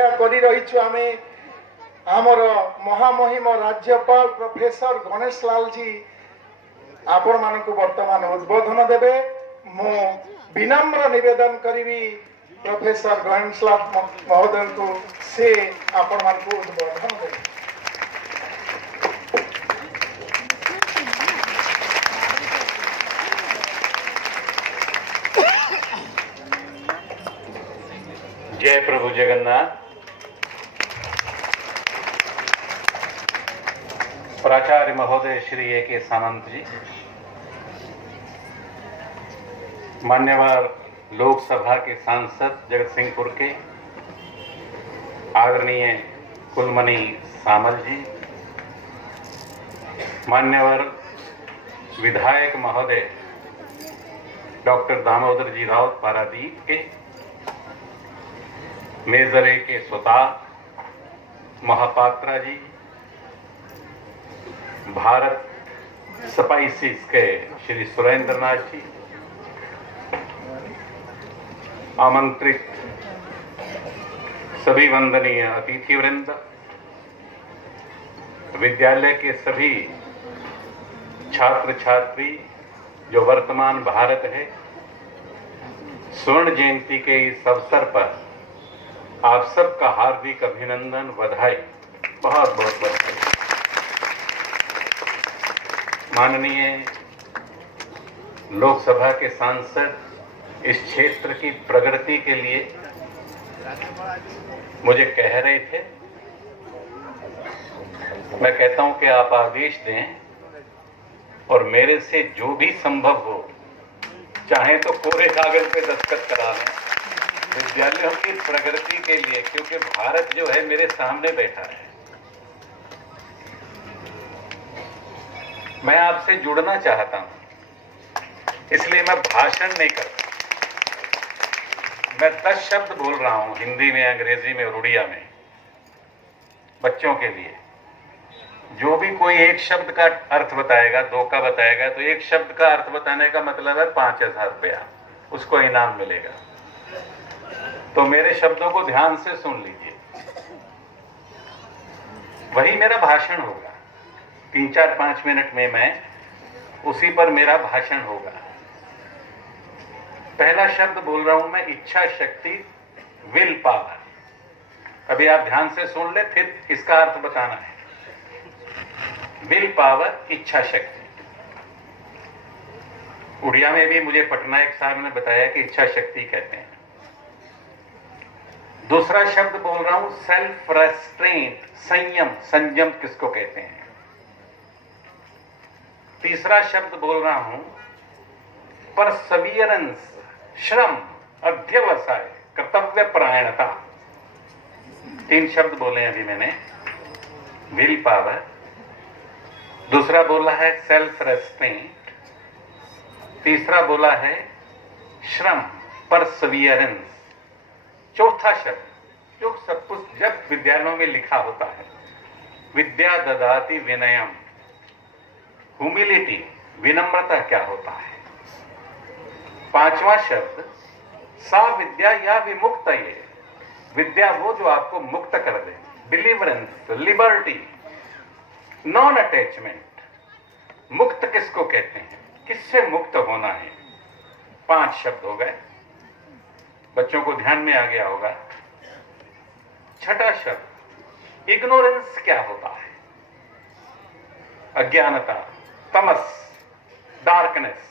ଅପେକ୍ଷା କରି ରହିଛୁ ଆମେ ଆମର ମହାମହିମ ରାଜ୍ୟପାଳ ପ୍ରଫେସର ଗଣେଶ ଲାଲ ଜୀ ଆପଣମାନଙ୍କୁ ବର୍ତ୍ତମାନ ଉଦ୍ବୋଧନ ଦେବେ। ମୁଁ ବିନମ୍ର ନିବେଦନ କରିବି प्रोफेसर गणेश लाल महोदय को से आपण मानकु उद्बोधन देबे। जय प्रभु जगन्नाथ। प्राचार्य महोदय श्री A.K. सामंत जी, मान्यवर लोकसभा के सांसद जगत सिंहपुर के आदरणीय कुलमणि सामल जी, मान्यवर विधायक महोदय डॉक्टर दामोदर जी राउत पारादीप के, मेजर A.K. स्वता महापात्रा जी, भारत स्पाइसिस के श्री सुरेंद्र नाथ जी, आमंत्रित सभी वंदनीय अतिथि वृंद, विद्यालय के सभी छात्र छात्री जो वर्तमान भारत है, स्वर्ण जयंती के इस अवसर पर आप सबका हार्दिक अभिनंदन, बधाई, बहुत बहुत बधाई। माननीय लोकसभा के सांसद इस क्षेत्र की प्रगति के लिए मुझे कह रहे थे, मैं कहता हूं कि आप आदेश दें और मेरे से जो भी संभव हो, चाहे तो कोरे कागज पे दस्तखत करा लें विद्यालयों की प्रगति के लिए, क्योंकि भारत जो है मेरे सामने बैठा है। मैं आपसे जुड़ना चाहता हूं, इसलिए मैं भाषण नहीं करता। मैं 10 शब्द बोल रहा हूं, हिंदी में, अंग्रेजी में और उड़िया में, बच्चों के लिए। जो भी कोई एक शब्द का अर्थ बताएगा, 2 का बताएगा, तो एक शब्द का अर्थ बताने का मतलब है 5000 रुपया उसको इनाम मिलेगा। तो मेरे शब्दों को ध्यान से सुन लीजिए, वही मेरा भाषण होगा। 3-4-5 मिनट में मैं उसी पर मेरा भाषण होगा। पहला शब्द बोल रहा हूं मैं, इच्छा शक्ति, विल पावर। अभी आप ध्यान से सुन ले, फिर इसका अर्थ बताना है। विल पावर, इच्छा शक्ति। उड़िया में भी मुझे पटनायक साहब ने बताया कि इच्छा शक्ति कहते हैं। दूसरा शब्द बोल रहा हूं, सेल्फ रेस्ट्रेंट, संयम। संयम किसको कहते हैं? तीसरा शब्द बोल रहा हूं, परसवियरेंस, श्रम, अध्यवसाय, कर्तव्य परायणता। 3 शब्द बोले अभी मैंने। विल पावर, दूसरा बोला है सेल्फ रेस्ट्रेंट, तीसरा बोला है श्रम, परसवियरेंस। चौथा शब्द जो सब कुछ जब विद्यालयों में लिखा होता है, विद्या ददाति विनयम, ह्यूमिलिटी, विनम्रता क्या होता है। 5वां शब्द सा विद्या या विमुक्त, ये विद्या वो जो आपको मुक्त कर दे, डिलीवरेंस, लिबर्टी, नॉन अटैचमेंट। मुक्त किसको कहते हैं, किससे मुक्त होना है। 5 शब्द हो गए, बच्चों को ध्यान में आ गया होगा। छठा शब्द इग्नोरेंस क्या होता है, अज्ञानता, तमस, डार्कनेस।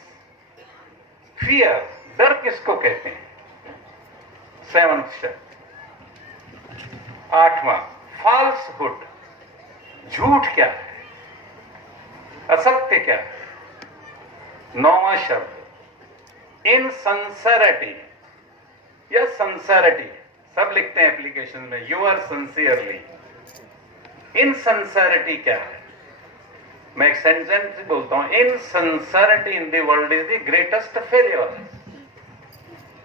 फियर, डर किसको कहते हैं। 7वां शब्द। 8वां फॉल्सहुड, झूठ क्या है, असत्य क्या है। 9वां शब्द इनसिंसियरिटी या सिंसियरिटी, सब लिखते हैं एप्लीकेशन में, यू आर सिंसियरली। इनसिंसियरिटी क्या है, मैं एक सेंटेंस बोलता हूं, insincerity in the world is the greatest failure.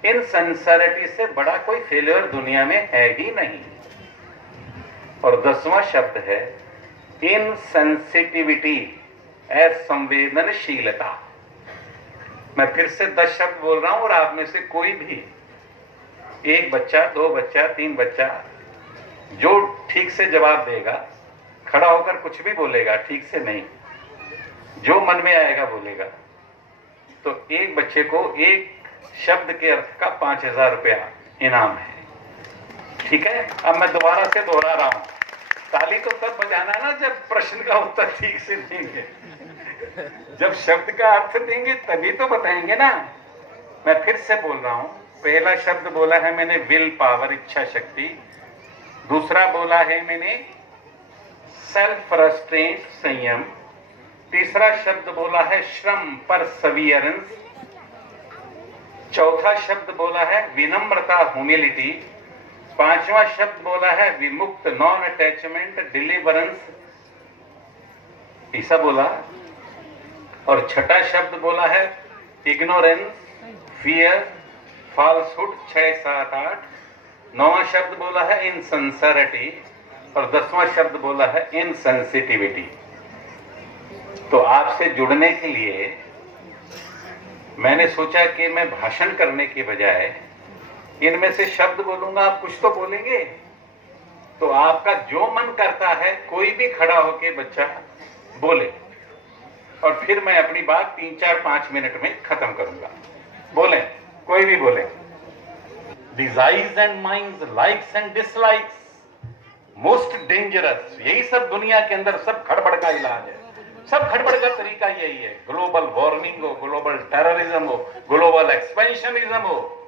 Insincerity से बड़ा कोई फेलियर दुनिया में है ही नहीं। और 10वां शब्द है इनसेंसिटिविटी, असंवेदनशीलता। मैं फिर से 10 शब्द बोल रहा हूं और आप में से कोई भी, 1 बच्चा, 2 बच्चा, 3 बच्चा, जो ठीक से जवाब देगा, खड़ा होकर कुछ भी बोलेगा, ठीक से नहीं, जो मन में आएगा बोलेगा, तो एक बच्चे को एक शब्द के अर्थ का 5,000 रुपया इनाम है। ठीक है, अब मैं दोबारा से दोहरा रहा हूं, ताली तो तब बजाना ना जब प्रश्न का उत्तर ठीक से देंगे, जब शब्द का अर्थ देंगे तभी तो बताएंगे ना। मैं फिर से बोल रहा हूं, पहला शब्द बोला है मैंने विल पावर, इच्छा शक्ति। दूसरा बोला है मैंने सेल्फ रेस्ट्रेंट, संयम। तीसरा शब्द बोला है श्रम, परसेवियरेंस। चौथा शब्द बोला है विनम्रता, ह्यूमिलिटी। पांचवा शब्द बोला है विमुक्त, नॉन अटैचमेंट, डिलीवरेंस, ऐसा बोला। और छठा शब्द बोला है इग्नोरेंस, फियर, फॉल्सहुड, 6, 7, 8। नौवां शब्द बोला है इनसिंसियरिटी और 10वां शब्द बोला है इनसेंसिटिविटी। तो आपसे जुड़ने के लिए मैंने सोचा कि मैं भाषण करने के बजाय इनमें से शब्द बोलूंगा, आप कुछ तो बोलेंगे। तो आपका जो मन करता है कोई भी खड़ा होके बच्चा बोले, और फिर मैं अपनी बात 3, 4, 5 मिनट में खत्म करूंगा। बोले, कोई भी बोले। Desires and minds, likes and dislikes, most dangerous. यही सब दुनिया के अंदर सब खड़बड़ का इलाज है। सब खड़बड़ का तरीका यही है। ग्लोबल वार्मिंग हो, ग्लोबल टेररिज्म हो, ग्लोबल एक्सपेंशनिज्म हो,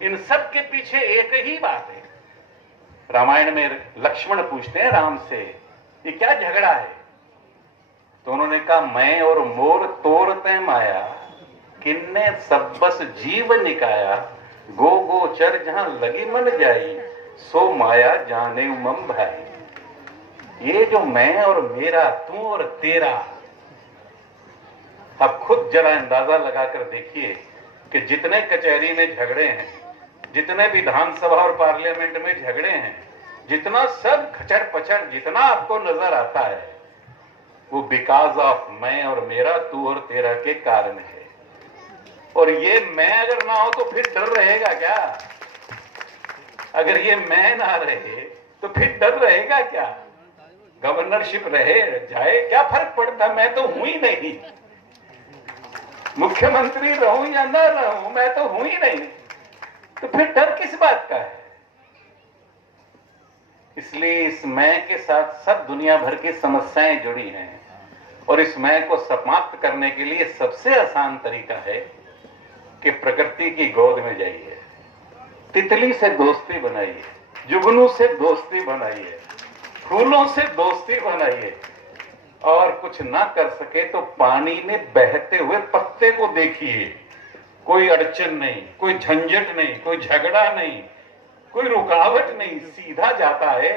इन सब के पीछे एक ही बात है। रामायण में लक्ष्मण पूछते हैं राम से, ये क्या झगड़ा है? तो उन्होंने कहा, मैं और मोर तोरते माया, किन्ने सब बस जीव निकाया, गो गोचर जहां लगी मन जाई, सो माया जाने मम भाई। ये जो मैं और मेरा, तू और तेरा, आप खुद जरा अंदाजा लगाकर देखिए कि जितने कचहरी में झगड़े हैं, जितने विधानसभा और पार्लियामेंट में झगड़े हैं, जितना सब खचर पचर जितना आपको नजर आता है, वो बिकॉज ऑफ मैं और मेरा, तू और तेरा के कारण है। और ये मैं अगर ना हो तो फिर डर रहेगा क्या? अगर ये मैं ना रहे तो फिर डर रहेगा क्या? गवर्नरशिप रहे जाए क्या फर्क पड़ता, मैं तो हूं ही नहीं। मुख्यमंत्री रहूं या ना रहूं, मैं तो हूं ही नहीं, तो फिर डर किस बात का है? इसलिए इस मैं के साथ सब दुनिया भर की समस्याएं जुड़ी हैं, और इस मैं को समाप्त करने के लिए सबसे आसान तरीका है कि प्रकृति की गोद में जाइए, तितली से दोस्ती बनाइए, जुगनू से दोस्ती बनाइए, फूलों से दोस्ती बनाइए, और कुछ ना कर सके तो पानी में बहते हुए पत्ते को देखिए। कोई अड़चन नहीं, कोई झंझट नहीं, कोई झगड़ा नहीं, कोई रुकावट नहीं, सीधा जाता है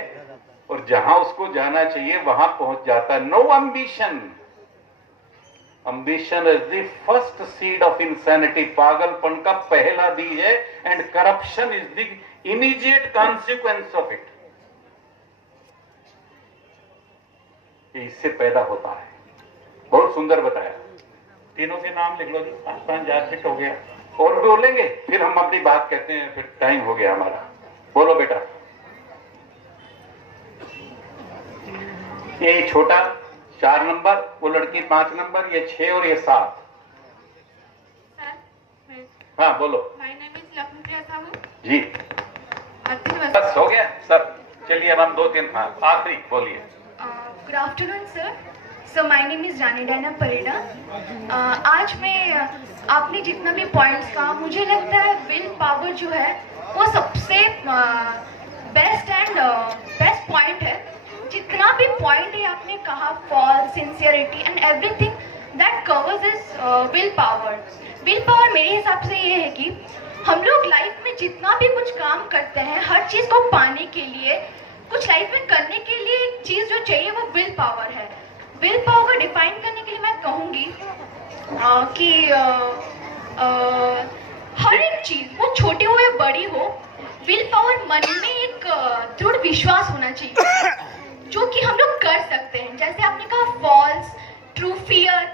और जहां उसको जाना चाहिए वहां पहुंच जाता है। No ambition. Ambition is the first seed of insanity. पागलपन का पहला बीज है, and corruption is the immediate consequence of it. ये इससे पैदा होता है। बहुत सुंदर बताया। तीनों के नाम लिख लो जी, 5 याद फिट हो गया। और बोलेंगे फिर हम अपनी बात कहते हैं, फिर टाइम हो गया हमारा। बोलो बेटा। ये छोटा 4 नंबर, वो लड़की 5 नंबर, ये 6 और ये 7। हाँ बोलो। My name is Lakshmipriya Sahu जी। बस हो गया सर, चलिए अब हम 2-3 आखिरी बोलिए। Good afternoon sir. Sir my name is Rani Diana Parida. आज मैं आपने जितना भी पॉइंट्स कहा, मुझे लगता है विल पावर जो है वो सबसे बेस्ट पॉइंट है। जितना भी पॉइंट है आपने कहा, false, sincerity and everything that covers is will power. Will power मेरे हिसाब से ये है कि हम लोग लाइफ में जितना भी कुछ काम करते हैं, हर चीज़ को पाने के लिए, कुछ लाइफ में करने के लिए एक चीज़ जो चाहिए वो विल पावर है। विल पावर को डिफाइन करने के लिए मैं कहूँगी कि हर एक चीज़, वो छोटी हो या बड़ी हो, विल पावर मन में एक दृढ़ विश्वास होना चाहिए जो कि हम लोग कर सकते हैं। जैसे आपने कहा false, true, fear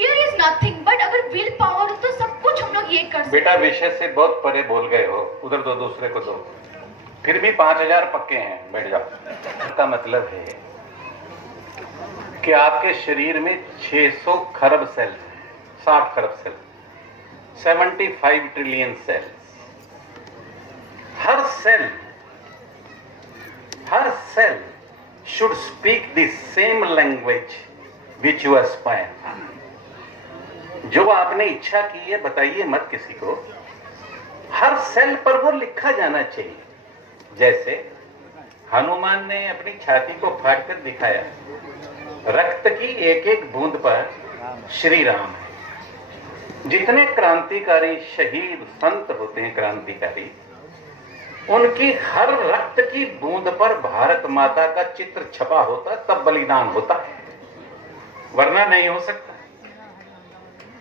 is nothing, but अगर विल पावर हो तो सब कुछ हम लोग ये कर सकते हैं। बेटा विषय से बहुत परे बोल गए हो, उधर दो, दूसरे को दो। फिर भी 5000 पक्के हैं, बैठ जाओ। का मतलब है कि आपके शरीर में 600 खरब सेल्स हैं, 60 खरब सेल, 75 ट्रिलियन सेल्स। हर cell should speak the same language which you aspire। जो आपने इच्छा की है बताइए मत किसी को, हर सेल पर वो लिखा जाना चाहिए। जैसे हनुमान ने अपनी छाती को फाड़कर दिखाया, रक्त की एक एक बूंद पर श्री राम है। जितने क्रांतिकारी शहीद संत होते हैं क्रांतिकारी, उनकी हर रक्त की बूंद पर भारत माता का चित्र छपा होता, तब बलिदान होता है, वरना नहीं हो सकता।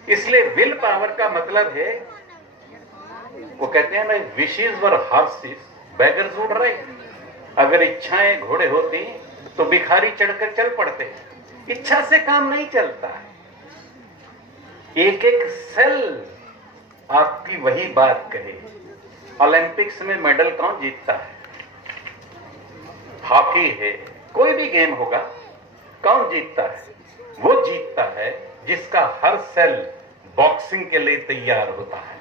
इसलिए विल पावर का मतलब है, वो कहते हैं ना, विशेष वर हॉर्सेस बेगर्स वुड राइड। अगर इच्छाएं घोड़े होती तो भिखारी चढ़कर चल पड़ते। इच्छा से काम नहीं चलता है। एक एक सेल आपकी वही बात कहे। ओलंपिक्स में मेडल कौन जीतता है? हॉकी है, कोई भी गेम होगा, कौन जीतता है? वो जीतता है जिसका हर सेल बॉक्सिंग के लिए तैयार होता है।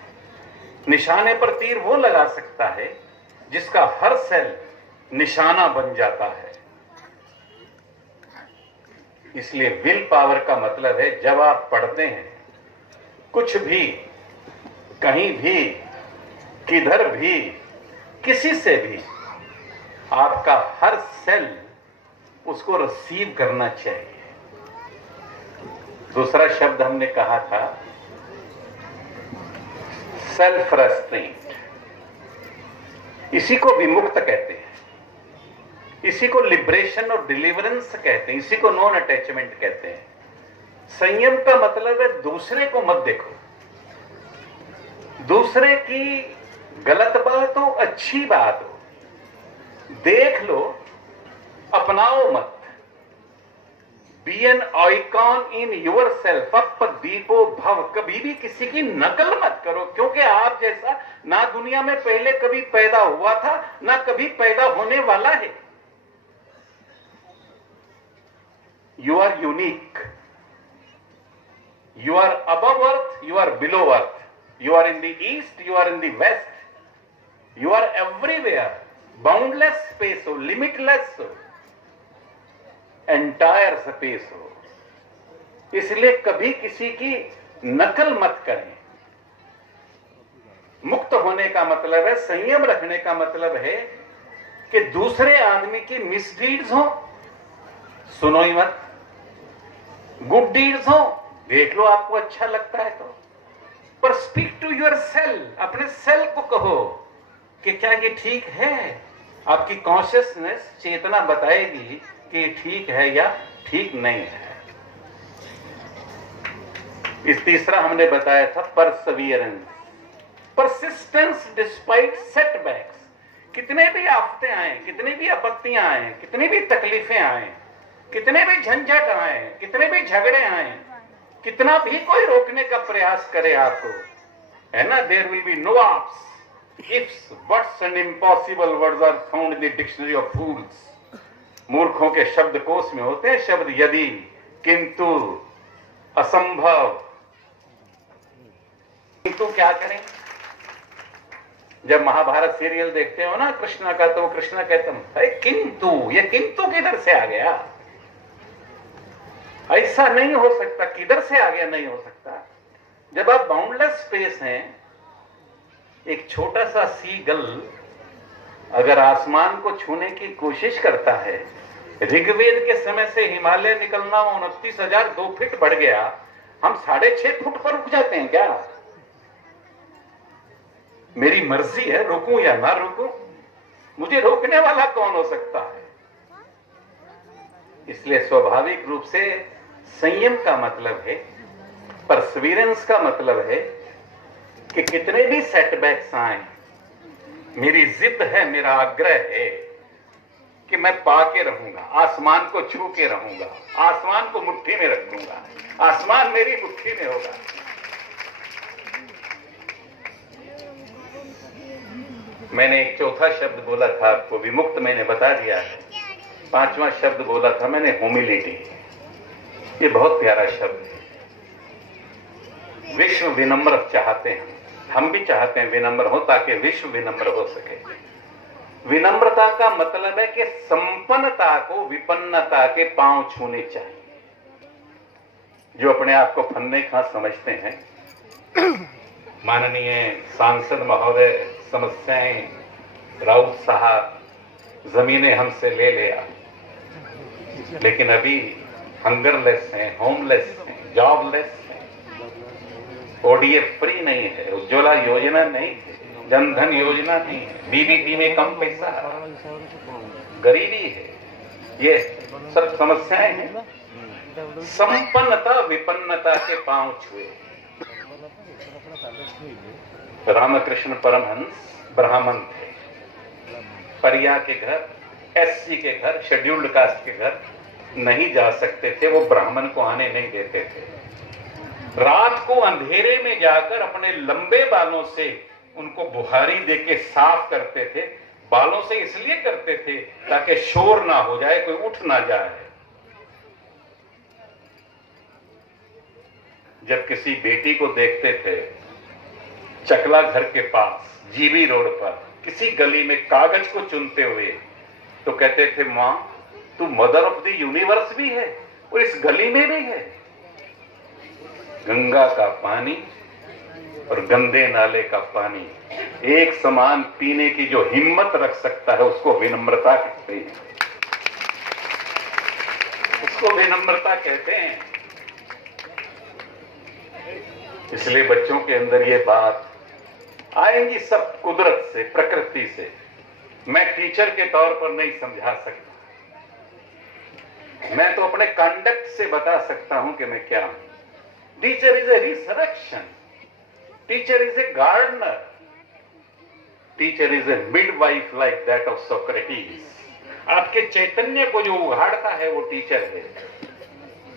निशाने पर तीर वो लगा सकता है जिसका हर सेल निशाना बन जाता है। इसलिए विल पावर का मतलब है, जब आप पढ़ते हैं कुछ भी, कहीं भी, किधर भी, किसी से भी, आपका हर सेल उसको रिसीव करना चाहिए। दूसरा शब्द हमने कहा था सेल्फ रेस्ट्रेंट। इसी को विमुक्त कहते हैं, इसी को लिबरेशन और डिलीवरेंस कहते हैं, इसी को नॉन अटैचमेंट कहते हैं। संयम का मतलब है दूसरे को मत देखो, दूसरे की गलत बात हो अच्छी बात हो देख लो, अपनाओ मत। Be an icon in your self, अप दीपो भव। कभी भी किसी की नकल मत करो, क्योंकि आप जैसा ना दुनिया में पहले कभी पैदा हुआ था, ना कभी पैदा होने वाला है। You are unique, you are above earth, you are below earth, you are in the east, you are in the west, you are everywhere। Boundless space हो, लिमिटलेस हो, एंटायर स्पेस हो। इसलिए कभी किसी की नकल मत करें। मुक्त होने का मतलब है, संयम रखने का मतलब है कि दूसरे आदमी की मिसडीड्स हो, सुनो ही मत। गुड डीड्स हो, देख लो, आपको अच्छा लगता है तो। पर स्पीक टू योर सेल, अपने सेल को कहो कि क्या ये ठीक है। आपकी कॉन्शियसनेस, चेतना बताएगी कि ठीक है या ठीक नहीं है। इस तीसरा हमने बताया था परसिवियरेंस, परसिस्टेंस डिस्पाइट सेटबैक्स। कितने भी आफतें आए, कितनी भी आपत्तियां आए, कितनी भी तकलीफें आए, कितने भी झंझट आए, कितने भी झगड़े आए, कितना भी कोई रोकने का प्रयास करे आपको, है ना, there will be no ifs, ifs, buts and impossible words are found in the dictionary of fools. मूर्खों के शब्दकोश में होते हैं शब्द यदि, किंतु, असंभव। किंतु क्या करें? जब महाभारत सीरियल देखते हो ना कृष्णा का, तो कृष्णा कहते हैं अरे किंतु, ये किंतु किधर से आ गया? ऐसा नहीं हो सकता, किधर से आ गया? नहीं हो सकता। जब आप बाउंडलेस स्पेस हैं, एक छोटा सा सीगल अगर आसमान को छूने की कोशिश करता है, ऋग्वेद के समय से हिमालय निकलना 29,002 फीट बढ़ गया, हम 6.5 फुट पर रुक जाते हैं क्या? मेरी मर्जी है रुकूं या ना रुकूं, मुझे रोकने वाला कौन हो सकता है? इसलिए स्वाभाविक रूप से संयम का मतलब है, परसिवियरेंस का मतलब है कि कितने भी सेटबैक्स आए, मेरी जिद है, मेरा आग्रह है कि मैं पाके रहूंगा, आसमान को छू के रहूंगा, आसमान को मुट्ठी में रखूंगा, आसमान मेरी मुट्ठी में होगा। मैंने एक चौथा शब्द बोला था आपको, विमुक्त मैंने बता दिया है। पांचवा शब्द बोला था मैंने, ह्यूमिलिटी। ये बहुत प्यारा शब्द है। विश्व विनम्र चाहते हैं, हम भी चाहते हैं विनम्र हो ताकि विश्व विनम्र हो सके। विनम्रता का मतलब है कि संपन्नता को विपन्नता के पांव छूने चाहिए। जो अपने आप को फन्ने खा समझते हैं, माननीय सांसद महोदय समस्याएं, राउत साहब जमीनें हमसे ले लिया, लेकिन अभी हंगरलेस हैं, होमलेस हैं, जॉबलेस हैं, ओडीएफ फ्री नहीं है, उज्ज्वला योजना नहीं है, जनधन योजना नहीं है, बीबीपी में कम पैसा, गरीबी है, ये सब समस्याएं हैं। संपन्नता विपन्नता के पांव छुए। रामकृष्ण परमहंस ब्राह्मण थे, परिया के घर, एससी के घर, शेड्यूल्ड कास्ट के घर नहीं जा सकते थे, वो ब्राह्मण को आने नहीं देते थे। रात को अंधेरे में जाकर अपने लंबे बालों से उनको बुहारी देके साफ करते थे। बालों से इसलिए करते थे ताकि शोर ना हो जाए, कोई उठ ना जाए। जब किसी बेटी को देखते थे चकला घर के पास, जीबी रोड पर, किसी गली में कागज को चुनते हुए, तो कहते थे, मां तू मदर ऑफ द यूनिवर्स भी है और इस गली में भी है। गंगा का पानी और गंदे नाले का पानी एक समान पीने की जो हिम्मत रख सकता है, उसको विनम्रता कहते हैं। उसको विनम्रता कहते हैं। इसलिए बच्चों के अंदर ये बात आएंगी सब कुदरत से, प्रकृति से। मैं टीचर के तौर पर नहीं समझा सकता, मैं तो अपने कंडक्ट से बता सकता हूं कि मैं क्या हूं। Teacher is a resurrection, teacher is a gardener, teacher is a midwife like that of Socrates. आपके चैतन्य को जो उघाड़ता है वो टीचर है।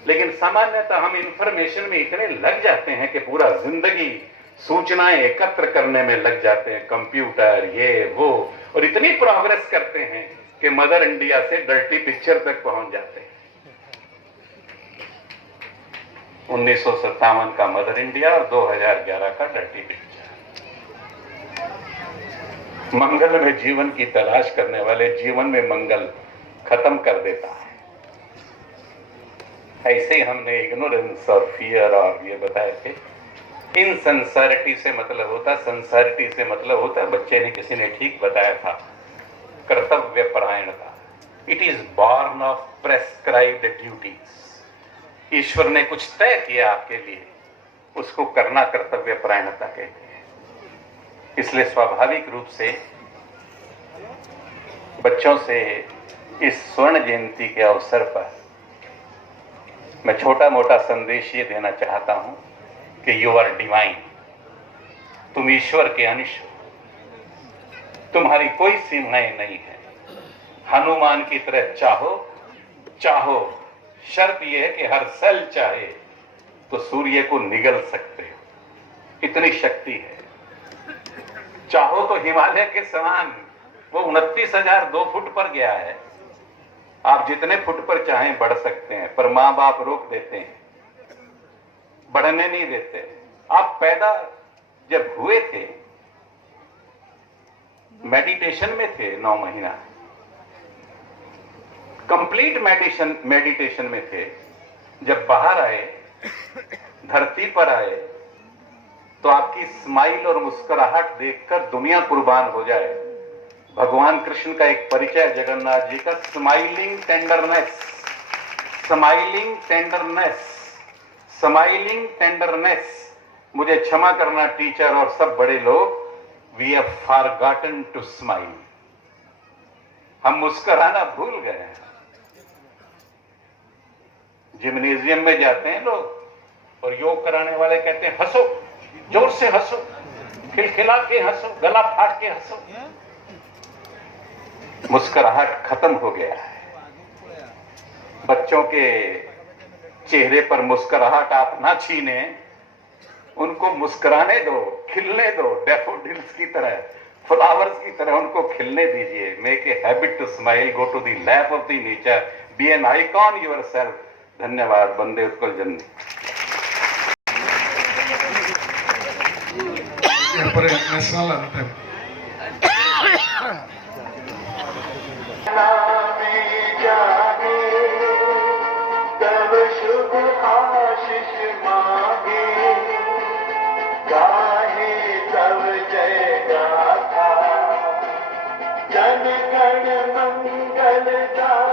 लेकिन सामान्यतः हम इंफॉर्मेशन में इतने लग जाते हैं कि पूरा जिंदगी सूचनाएं एकत्र करने में लग जाते हैं, कंप्यूटर ये वो, और इतनी प्रोग्रेस करते हैं कि मदर इंडिया से डर्टी पिक्चर तक पहुंच जाते हैं। 1957 का मदर इंडिया और 2011 का डर्टी पिक्चर। मंगल में जीवन की तलाश करने वाले जीवन में मंगल खत्म कर देता है। ऐसे ही हमने इग्नोरेंस और फियर और ये बताए थे। इनसिंसियरिटी से मतलब होता, सिंसियरिटी से मतलब होता, बच्चे ने किसी ने ठीक बताया था, कर्तव्य परायणता। It is born of prescribed duties. ईश्वर ने कुछ तय किया आपके लिए, उसको करना कर्तव्य परायणता कहते हैं। इसलिए स्वाभाविक रूप से बच्चों से इस स्वर्ण जयंती के अवसर पर मैं छोटा मोटा संदेश ये देना चाहता हूं कि यू आर डिवाइन, तुम ईश्वर के अंश हो, तुम्हारी कोई सीमाएं नहीं है। हनुमान की तरह चाहो चाहो, शर्त यह है कि हर सेल चाहे तो सूर्य को निगल सकते हो, इतनी शक्ति है। चाहो तो हिमालय के समान, वो 29,002 फुट पर गया है। आप जितने फुट पर चाहें बढ़ सकते हैं, पर मां बाप रोक देते हैं, बढ़ने नहीं देते। आप पैदा जब हुए थे मेडिटेशन में थे, 9 महीना कंप्लीट मेडिटेशन में थे। जब बाहर आए, धरती पर आए, तो आपकी स्माइल और मुस्कुराहट देखकर दुनिया कुर्बान हो जाए। भगवान कृष्ण का एक परिचय जगन्नाथ जी का, smiling tenderness, smiling tenderness, smiling tenderness. मुझे क्षमा करना टीचर और सब बड़े लोग, we have forgotten to smile. हम मुस्कुराना भूल गए हैं। जिम्नेजियम में जाते हैं लोग और योग कराने वाले कहते हैं हंसो, जोर से हंसो, खिलखिला के हंसो, गला फाड़ के हंसो। मुस्कुराहट खत्म हो गया है। बच्चों के चेहरे पर मुस्कुराहट आप ना छीने, उनको मुस्कुराने दो, खिलने दो, डैफोडिल्स की तरह। फ्लावर्स की तरह उनको खिलने दीजिए. Make a habit to smile, go to the lap of the nature, be an icon yourself. धन्यवाद. वंदे उत्कल जननी. एरपर नेशनल एंथम. तब शुभ आशीष मांगे, गाहे तब जय गाथा, जन गण मंगलदायक.